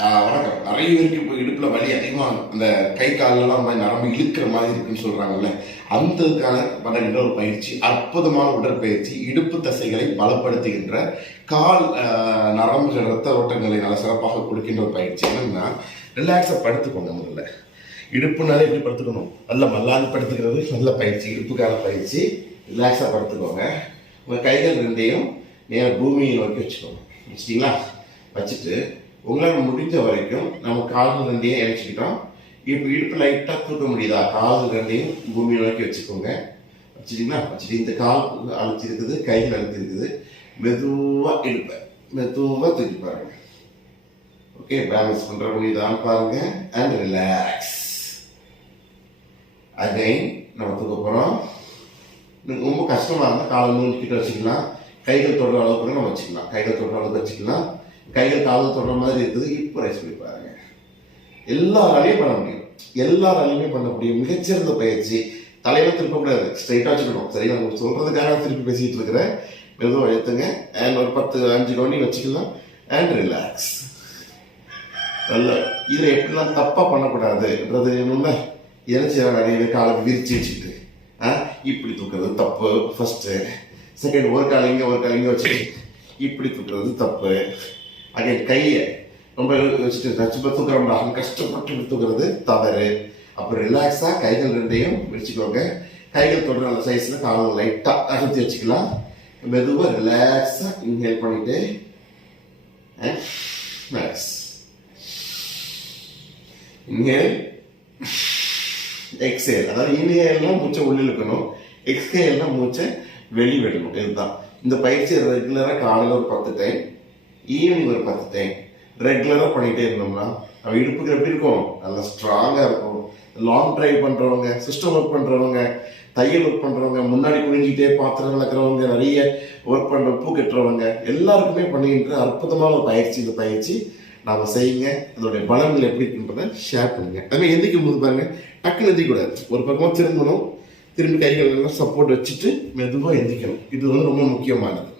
வணக்கம். நிறைய பேருக்கு இப்போ இடுப்பில் வலி அதிகமாக அந்த கை காலெல்லாம் மாதிரி நரம்பு இழுக்கிற மாதிரி இருக்குன்னு சொல்கிறாங்கல்ல அந்த இதுக்கான பண்ணுகின்ற ஒரு பயிற்சி அற்புதமான உடற்பயிற்சி இடுப்பு தசைகளை பலப்படுத்துகின்ற கால் நரம்புகள் ரத்த ஓட்டங்களை நல்ல சிறப்பாக கொடுக்கின்ற ஒரு பயிற்சி. என்னன்னா ரிலாக்ஸாக படுத்துக்கோங்க முதல்ல. இடுப்புனாலே எப்படி படுத்துக்கணும்? நல்ல மல்லாது படுத்துக்கிறது நல்ல பயிற்சி இடுப்புக்கான பயிற்சி. ரிலாக்ஸாக படுத்துக்கோங்க. உங்கள் கைகள் ரெண்டையும் நேராக பூமியை நோக்கி வச்சுக்கோங்க. வச்சிட்டிங்களா வச்சுட்டு உங்களால் முடிஞ்ச வரைக்கும் நம்ம காது ரெண்டையும் இணைச்சிக்கிட்டோம். இப்போ இடுப்பு லைட்டாக தூக்க முடியுதா? காது ரெண்டையும் பூமியை நோக்கி வச்சுக்கோங்க. வச்சுட்டிங்களா வச்சுட்டு இந்த கால் அழுத்தி இருக்குது கைகள் அழுத்தி இருக்குது மெதுவாக இடுப்பை மெதுவாக தூக்கி பாருங்க. ஓகே பேலன்ஸ் பண்ணுற முடியுதான்னு பாருங்க. அண்ட் ரிலாக்ஸ் அகைன் நம்ம தூக்க போகிறோம் ரொம்ப கஷ்டமாக இருந்தால் காலை மூணு கிட்ட வச்சுக்கலாம். கைகள் தொடர அளவுக்கு நம்ம வச்சுக்கலாம். கைகள் தொடர அளவுக்கு வச்சுக்கலாம். கைகள் காதல் தொடுற மாதிரி இருக்குது. இப்போ ரைஸ் பண்ணி பாருங்க. எல்லாராலையும் பண்ண முடியும். எல்லாராலையுமே பண்ண முடியும். மிகச்சிறந்த பயிற்சி. தலையில திருப்பக்கூடாது ஸ்ட்ரைட்டாக வச்சுக்கணும். சரியா உங்களுக்கு சொல்கிறதுக்காக திருப்பி பேசிகிட்டு இருக்கிறேன். மெதுவாக எழுத்துங்க. அண்ட் ஒரு பத்து அஞ்சு கவுனி வச்சுக்கலாம். அண்ட் ரிலாக்ஸ் நல்ல இதில் எப்படிலாம் தப்பாக பண்ணக்கூடாதுன்றது என்னன்னா? என்ன செய்யலாம் நிறைய காலை விரிச்சு வச்சுக்கிட்டு. ஆ? இப்படி தூக்குறது தப்பு. ஃபஸ்ட்டு செகண்ட் ஒரு காலை இங்கே ஒரு காலைங்க இங்கே வச்சுட்டு இப்படி தூக்குறது தப்பு. அகைன் கையை ரொம்ப வச்சுட்டு நச்சுப்ப தூக்குறோம்டா கஷ்டப்பட்டு தூக்குறது தவறு. அப்புறம் ரிலாக்ஸாக கைகள் ரெண்டையும் விரிச்சுக்கோங்க. கைகள் தொடர அந்த சைஸில் காலம் லைட்டாக அழுத்தி வச்சுக்கலாம். மெதுவாக ரிலாக்ஸாக இன்ஹேல் பண்ணிட்டு மேக்ஸ் இன்ஹேல் எக்ஸேல் அதாவது இன்ஹேல்னா மூச்சை உள்ளே இழுக்கணும். எக்ஸ்ஹேல்னா மூச்சை வெளி விடணும். இதுதான். இந்த பயிற்சி ரெகுலராக காலையில் ஒரு பத்து டைம் ஈவினிங் ஒரு பத்து டைம் ரெகுலராக பண்ணிகிட்டே இருந்தோம்னா நம்ம இடுப்புக்கு எப்படி இருக்கும்? நல்லா ஸ்ட்ராங்காக இருக்கும். லாங் டிரைவ் பண்ணுறவங்க சிஸ்டம் ஒர்க் பண்ணுறவங்க தையல் ஒர்க் பண்ணுறவங்க முன்னாடி குனிஞ்சிட்டே பாத்திரம் விளக்குறவங்க நிறைய ஒர்க் பண்ணுற பூ கட்டுறவங்க எல்லாருக்குமே பண்ணிக்கிட்டு அற்புதமான ஒரு பயிற்சி. இந்த பயிற்சி நாம் செய்யுங்க. அதோடைய பலன்கள் எப்படி இருக்குன்றதை ஷேர் பண்ணுங்க. அதுமாதிரி எந்திக்கும் போது பாருங்க டக்குன்னு எந்திக்கூடாது ஒரு பக்கமாக திரும்பணும். திரும்பி கைகள் எல்லாம் சப்போர்ட் வச்சுட்டு மெதுவாக எந்திக்கணும் இது வந்து ரொம்ப முக்கியமானது.